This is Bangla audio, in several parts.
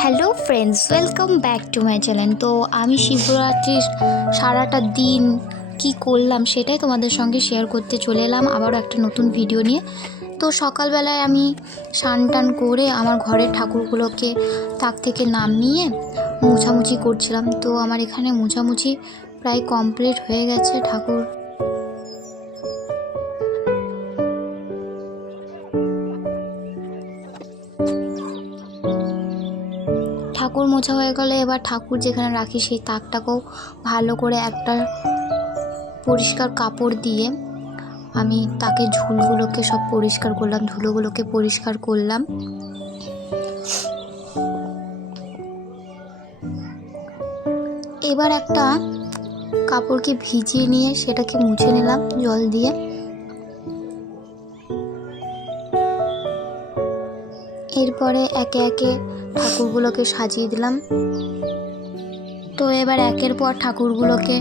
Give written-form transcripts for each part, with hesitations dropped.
Hello friends, welcome back to my channel. তো আমি শিবরাত্রির সারাটা দিন কি করলাম সেটাই তোমাদের সঙ্গে শেয়ার করতে চলে এলাম আবারও একটা নতুন ভিডিও নিয়ে। তো সকালবেলায় আমি স্নান টান করে আমার ঘরের ঠাকুরগুলোকে তাক থেকে নামিয়ে মোছামুছি করছিলাম। তো আমার এখানে মোছামুছি প্রায় কমপ্লিট হয়ে গেছে। ঠাকুর মোছা হয়ে গেলে এবার ঠাকুর যেখানে রাখি সেই তাকটাকেও ভালো করে একটা পরিষ্কার কাপড় দিয়ে আমি তাকে ঝুলগুলোকে সব পরিষ্কার করলাম, ধুলোগুলোকে পরিষ্কার করলাম। এবার একটা কাপড়কে ভিজিয়ে নিয়ে সেটাকে মুছে নিলাম জল দিয়ে। এরপরে একে একে ঠাকুরগুলোকে সাজিয়ে দিলাম। তো এবার একের পর ঠাকুরগুলোকে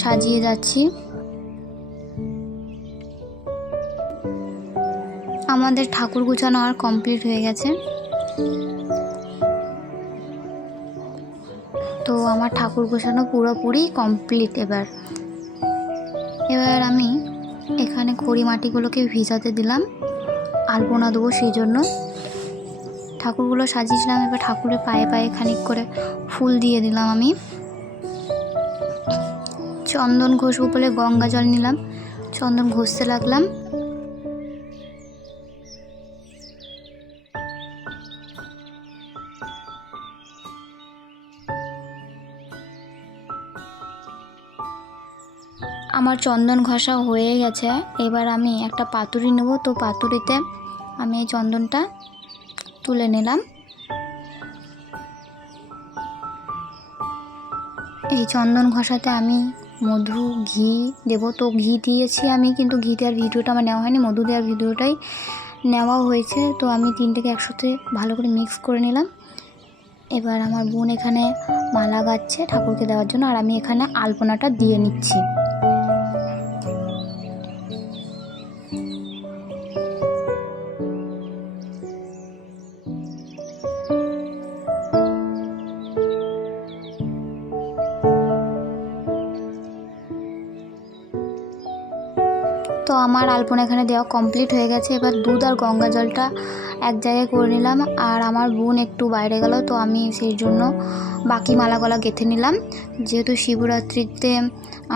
সাজিয়ে যাচ্ছি। আমাদের ঠাকুর গুছানো আর কমপ্লিট হয়ে গেছে। তো আমার ঠাকুর গোছানো পুরোপুরি কমপ্লিট। এবার আমি এখানে খড়ি মাটিগুলোকে ভিজাতে দিলাম, আলপনা দেবো সেই জন্য। ঠাকুরগুলো সাজিয়েছিলাম, এবার ঠাকুরের পায়ে পায়ে খানিক করে ফুল দিয়ে দিলাম। আমি চন্দন ঘষবো বলে গঙ্গা জল নিলাম, চন্দন ঘষতে লাগলাম। আমার চন্দন ঘষা হয়ে গেছে। এবার আমি একটা পাতুরি নেব। তো পাতুরিতে আমি এই চন্দনটা তুলে নিলাম। এই চন্দন ঘষাতে আমি মধু ঘি দেব। তো ঘি দিয়েছি আমি, কিন্তু ঘি দেওয়ার ভিডিওটা আমার নেওয়া হয়নি, মধু দেওয়ার ভিডিওটাই নেওয়া হয়েছে। তো আমি তিনটেকে একসাথে ভালো করে মিক্স করে নিলাম। এবার আমার বোন এখানে মালা গাচ্ছে ঠাকুরকে দেওয়ার জন্য, আর আমি এখানে আলপনাটা দিয়ে নিচ্ছি। তো আমার আলপনা এখানে দেওয়া কমপ্লিট হয়ে গেছে। এবার দুধ আর গঙ্গা জলটা এক জায়গায় করে নিলাম, আর আমার বোন একটু বাইরে গেল, তো আমি সেই জন্য বাকি মালাগুলো গেঁথে নিলাম। যেহেতু শিবরাত্রিতে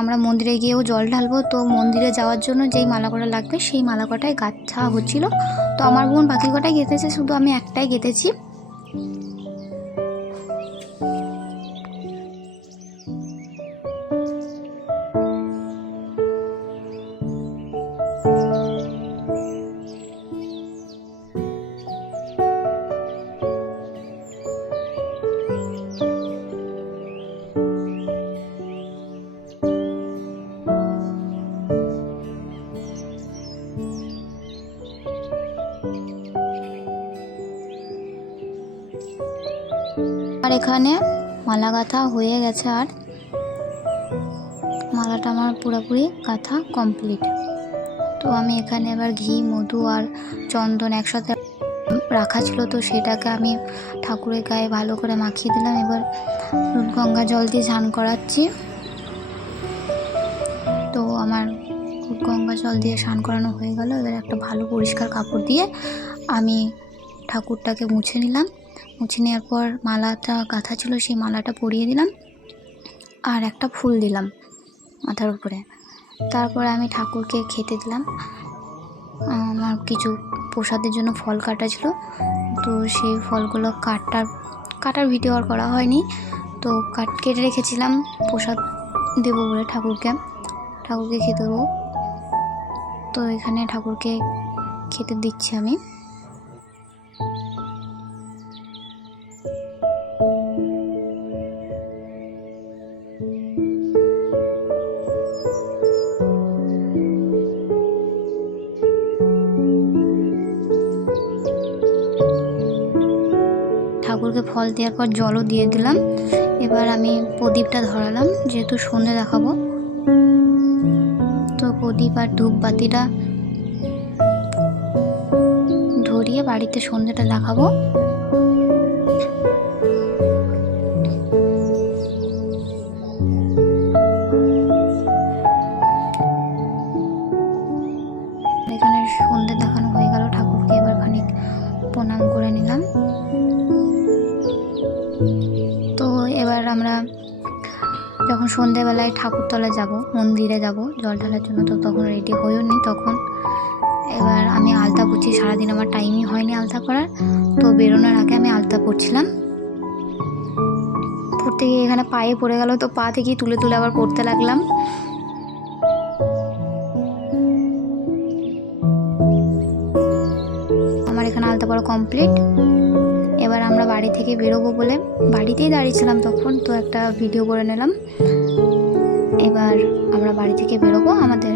আমরা মন্দিরে গিয়েও জল ঢালবো, তো মন্দিরে যাওয়ার জন্য যেই মালা কটা লাগবে সেই মালা কটাই গাঁথা হচ্ছিল। তো আমার বোন বাকি কটাই গেঁথেছে, শুধু আমি একটাই গেঁথেছি। আর এখানে মালা গাঁথা হয়ে গেছে, আর মালাটা আমার পুরোপুরি গাঁথা কমপ্লিট। তো আমি এখানে এবার ঘি, মধু আর চন্দন একসাথে রাখা ছিল, তো সেটাকে আমি ঠাকুরের গায়ে ভালো করে মাখিয়ে দিলাম। এবার গঙ্গা জল দিয়ে স্নান করাচ্ছি। তো আমার গঙ্গা জল দিয়ে স্নান করানো হয়ে গেল। এবার একটা ভালো পরিষ্কার কাপড় দিয়ে আমি ঠাকুরটাকে মুছে নিলাম। মুছে নেওয়ার পর মালাটা গাঁথা ছিল, সেই মালাটা পরিয়ে দিলাম, আর একটা ফুল দিলাম মাথার উপরে। তারপরে আমি ঠাকুরকে খেতে দিলাম। আমার কিছু প্রসাদের জন্য ফল কাটা ছিল, তো সেই ফলগুলো কাটার ভিডিও আর করা হয়নি। তো কেটে রেখেছিলাম প্রসাদ দেবো বলে, ঠাকুরকে খেতে দেবো। তো এখানে ঠাকুরকে খেতে দিচ্ছি আমি। ঠাকুরকে ফল দেওয়ার পর জলও দিয়ে দিলাম। এবার আমি প্রদীপটা ধরালাম, যেহেতু সন্ধে দেখাবো। তো প্রদীপ আর ধূপবাতিটা ধরিয়ে বাড়িতে সন্ধেটা দেখাবো। করে নিলাম। তো এবার আমরা যখন সন্ধেবেলায় ঠাকুরতলায় যাব, মন্দিরে যাব জল ঢালার জন্য, তো তখন রেডি হয়েও নি তখন। এবার আমি আলতা পরছি, সারাদিন আমার টাইমই হয়নি আলতা করার, তো বেরোনোর আগে আমি আলতা পরছিলাম। পড়তে গিয়ে এখানে পায়ে পড়ে গেল, তো পা থেকেই তুলে তুলে আবার পড়তে লাগলাম। আমার এখানে আলতা পড়া কমপ্লিট। এবার আমরা বাড়ি থেকে বেরোবো বলে বাড়িতেই দাঁড়িয়েছিলাম তখন, তো একটা ভিডিও করে নিলাম। এবার আমরা বাড়ি থেকে বেরোবো, আমাদের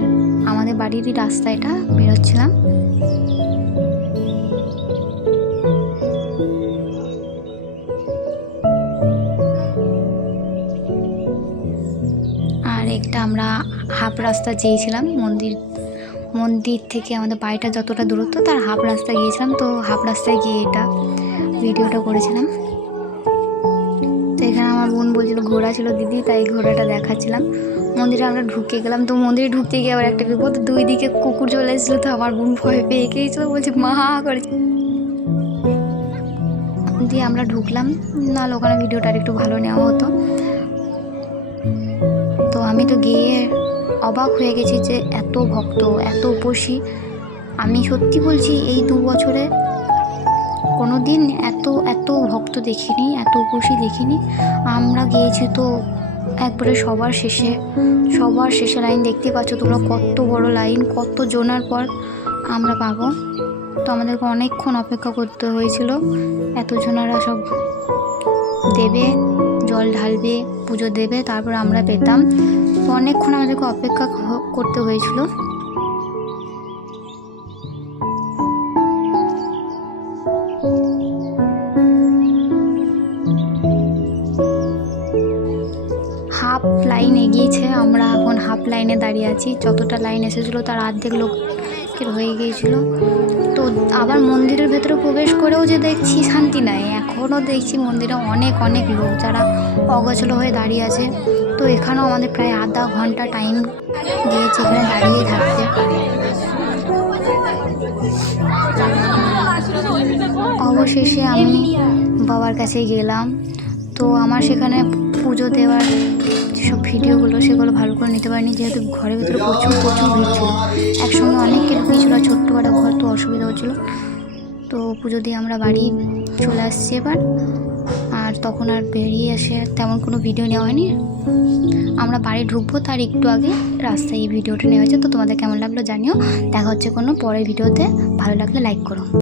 বাড়িরই রাস্তা এটা, বেরোচ্ছিলাম। আর একটা আমরা হাফ রাস্তা চেয়েছিলাম, মন্দির থেকে আমাদের বাড়িটা যতটা দূরত্ব তার হাফ রাস্তা গিয়েছিলাম, তো হাফ রাস্তায় গিয়ে এটা ভিডিওটা করেছিলাম। তো এখানে আমার বোন বলছিল ঘোড়া ছিল দিদি, তাই ঘোড়াটা দেখাচ্ছিলাম। মন্দিরে আমরা ঢুকে গেলাম, তো মন্দিরে ঢুকতে গিয়ে আবার একটা বিপদ, দুই দিকে কুকুর চলে এসেছিলো, তো আমার বোন ভয় পেয়ে গিয়েছিল, বলছে মা করে দিয়ে আমরা ঢুকলাম, নাহলে ওখানে ভিডিওটা একটু ভালো নেওয়া হতো। তো আমি তো গিয়ে অবাক হয়ে গেছি যে এত ভক্ত, এত উপসী। আমি সত্যি বলছি এই 2 বছরে কোনো দিন এত ভক্ত দেখিনি, এত উপসী দেখিনি। আমরা গিয়েছি তো একবারে সবার শেষে লাইন, দেখতে পাচ্ছ তোমরা কত বড় লাইন, কত জনার পর আমরা পাবো। তো আমাদেরকে অনেকক্ষণ অপেক্ষা করতে হয়েছিল, এত জনারা সব দেবে, জল ঢালবে, পুজো দেবে, তারপর আমরা পেতাম। তো অনেকক্ষণ আমাদেরকে অপেক্ষা করতে হয়েছিল। হাফ লাইন এগিয়েছে, আমরা এখন হাফ লাইনে দাঁড়িয়ে আছি। যতটা লাইন এসেছিলো তার অর্ধেক লোকের হয়ে গিয়েছিল। তো আবার মন্দিরের ভেতরে প্রবেশ করেও যে দেখছি শান্তি নাই, এখনও দেখছি মন্দিরে অনেক লোক যারা অগোছালো হয়ে দাঁড়িয়ে আছে। তো এখানেও আমাদের প্রায় আধা ঘন্টা টাইম দিয়েছে এখানে দাঁড়িয়ে থাকতে। অবশেষে আমি বাবার কাছে গেলাম। তো আমার সেখানে পুজো দেওয়ার যেসব ভিডিওগুলো সেগুলো ভালো করে নিতে পারিনি, যেহেতু ঘরের ভিতরে প্রচুর ভিড় ছিল, একসঙ্গে অনেককে ঢুকিয়েছিল, ছোট্টখাটো ঘর, তো অসুবিধা হচ্ছিলো। তো পুজো দিয়ে আমরা বাড়ি চলে আসছি এবার। আর তখন আর বেরিয়ে এসে তেমন কোনো ভিডিও নেওয়া হয়নি। আমরা বাড়ি ঢুকবো তার একটু আগে রাস্তায় এই ভিডিওটা নেওয়া হয়েছে। তো তোমাদের কেমন লাগলো জানিও। দেখা হচ্ছে কোনো পরের ভিডিওতে, ভালো লাগলে লাইক করো।